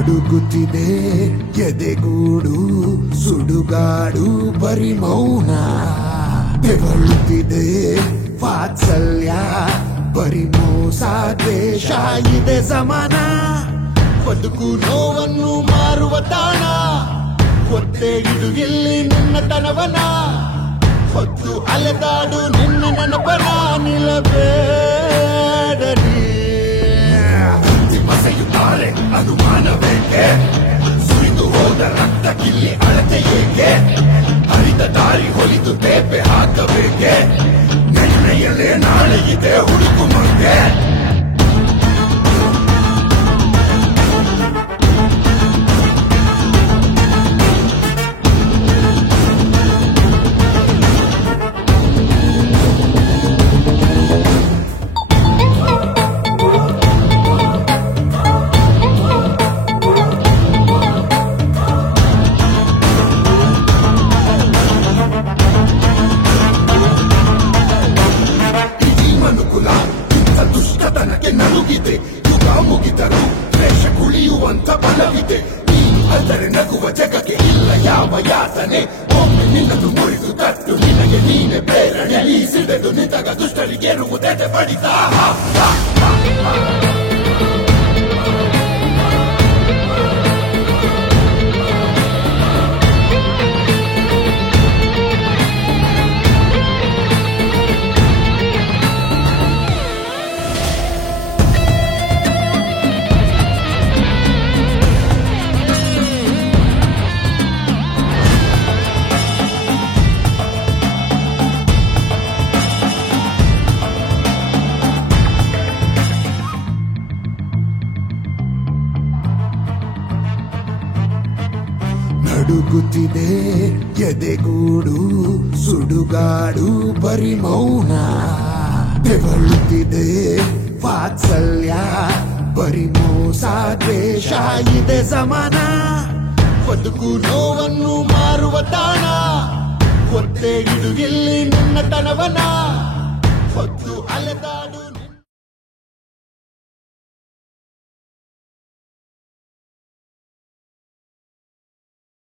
ನಡುಗುತ್ತಿದೆ ಎದೆಗೂಡು ಸುಡುಗಾಡು ಬರಿ ಮೌನ ತೆವಳುತ್ತಿದೆ ವಾತ್ಸಲ್ಯ ಬರಿ ಮೋಸ ದ್ವೇಷ ಇದೆ ಸಮಾನ ಬದುಕು ನೋವನ್ನು ಮಾರುವ ತಾಣ ಹೊತ್ತೆ ಇಡು ಇಲ್ಲಿ ನಿನ್ನ ತನವನ ಹೊತ್ತು ಅಲೆದಾಡು ನಿನ್ನ ನೆನಪನ ನಿಲ್ಲಬೇಡರಿ ಮಸೆಯುತ್ತಾರೆ ಅನುಮಾನವೇಕೆ ಸುರಿದು ಹೋದ ರಕ್ತ ಕಿಲ್ಲಿ ಅಳತೆ ಏಕೆ ಹರಿದ ದಾರಿ ಹೊಲಿದು ತೇಪೆ ಹಾಕಬೇಕೆ ನೆನ್ನೆಯಲ್ಲೇ ನಾಳೆ ಇದೆ ಹುಡುಕು ಮುಂದೆ ದುಷ್ಟತನಕ್ಕೆ ನಲುಗಿದೆ ಯುಗ ಮುಗಿದರೂ ದ್ವೇಷ ಕುಳಿಯುವಂತ ಬಲವಿದೆ ನೀನು ಅಂದರೆ ನಗುವ ಜಗಕ್ಕೆ ಇಲ್ಲ ಯಾವ ಯಾತನೆ ಒಮ್ಮೆ ನಿನ್ನದು ಮುರಿದು ತಟ್ಟು ನಿನಗೆ ನೀನೆ ಪ್ರೇರಣೆ ಈ ಸಿಡಿದು ನಿಂತಾಗ ದುಷ್ಟರಿಗೆರುವುದೆದೆ ಬಡಿತ ನಡುಗುತ್ತಿದೆ ಎದೆಗೂಡು ಸುಡುಗಾಡು ಬರಿ ಮೌನ ತೆವಳುತ್ತಿದೆ ವಾತ್ಸಲ್ಯ ಬರಿ ಮೋಸ ದ್ವೇಷ ಇದೆ ಸಮಾನ ಬದುಕು ನೋವನ್ನು ಮಾರುವ ತಾಣ ಹೊತ್ತೆ ಇಡು ಇಲ್ಲಿ ನಿನ್ನ ತನವನ